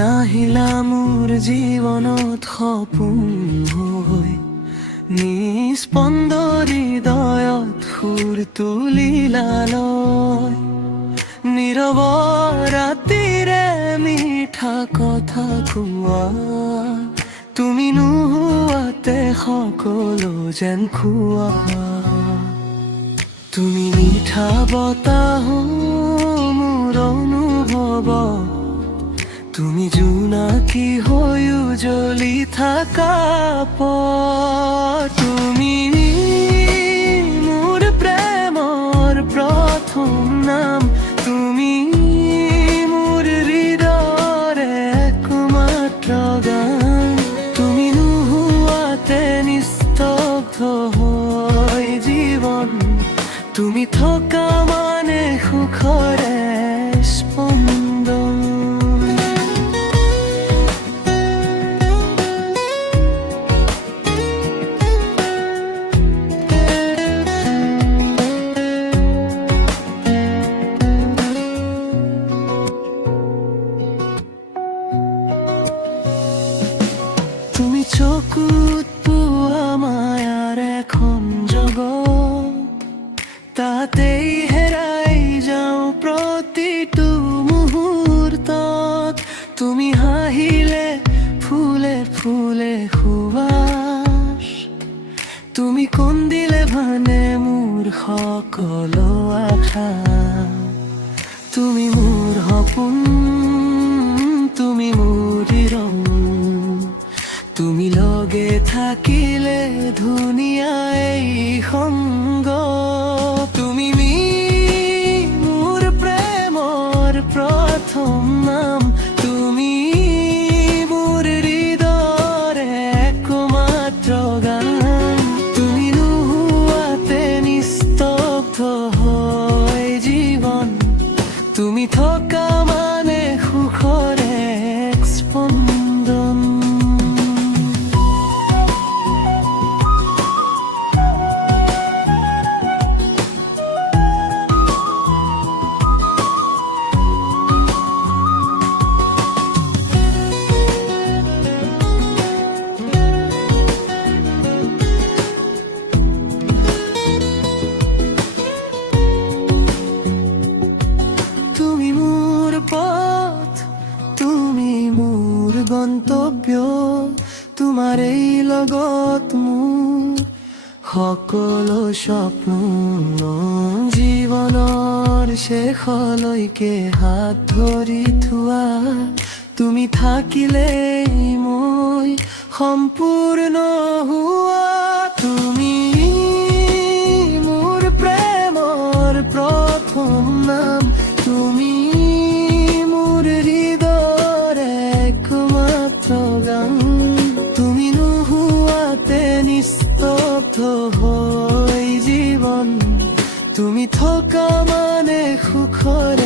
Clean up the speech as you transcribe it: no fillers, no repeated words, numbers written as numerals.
আহিলা মোৰ জীৱনত সপোন হৈ নিস্পন্দ হৃদয়ত সুৰ তুলিলালৈ নীৰৱ ৰাতিৰে মিঠা কথা কোৱা তুমি নোহোৱাতে সকলো যেন খোৱা তুমি মিঠা বতাহ মোৰ অনুভৱ তুমি জোনাকী হৈও জ্বলি থাকা তুমি মোৰ প্ৰেমৰ প্ৰথম নাম তুমি মোৰ হৃদয়ৰ একমাত্ৰ গান তুমি নোহোৱাতে নিস্তব্ধ হৈ জীৱন তুমি থকা মানে সুখৰে স্পন্দন তুমি চকুত পোৱা মায়াৰ এখন জগত তাতেই হেৰাই যাওঁ প্ৰতিটো মুহূৰ্তত তুমি হাঁহিলে ফুলে ফুলে সুবাস তুমি কন্দিলে ভানে মোৰ সকলো আশা তুমি মোৰ সপোন তুমি মোৰ ৰং তুমি লগে থাকিলে ধুনীয়া এই সংগ তুমি মোৰ প্ৰেমৰ প্ৰথম নাম তুমি মোৰ হৃদয়ৰ একমাত্ৰ গান তুমি নোহোৱাতে নিস্তব্ধ হৈ জীৱন তুমি থকা মানে সুখৰ এক স্পন্দন তুমি মোৰ পথ তুমি মোৰ গন্তব্য তোমাৰ এই লগত মোৰ সকলো স্বপ্ন জীৱনৰ শেষলৈকে হাত ধৰি থোৱা তুমি থাকিলেই মই সম্পূৰ্ণ হোৱা তুমি মোৰ প্ৰেমৰ প্ৰথম নাম তুমি মোৰ হৃদয়ৰ একমাত্ৰ গান তুমি নোহোৱাতে নিস্তব্ধ হৈ জীৱন তুমি থকা মানে সুখৰ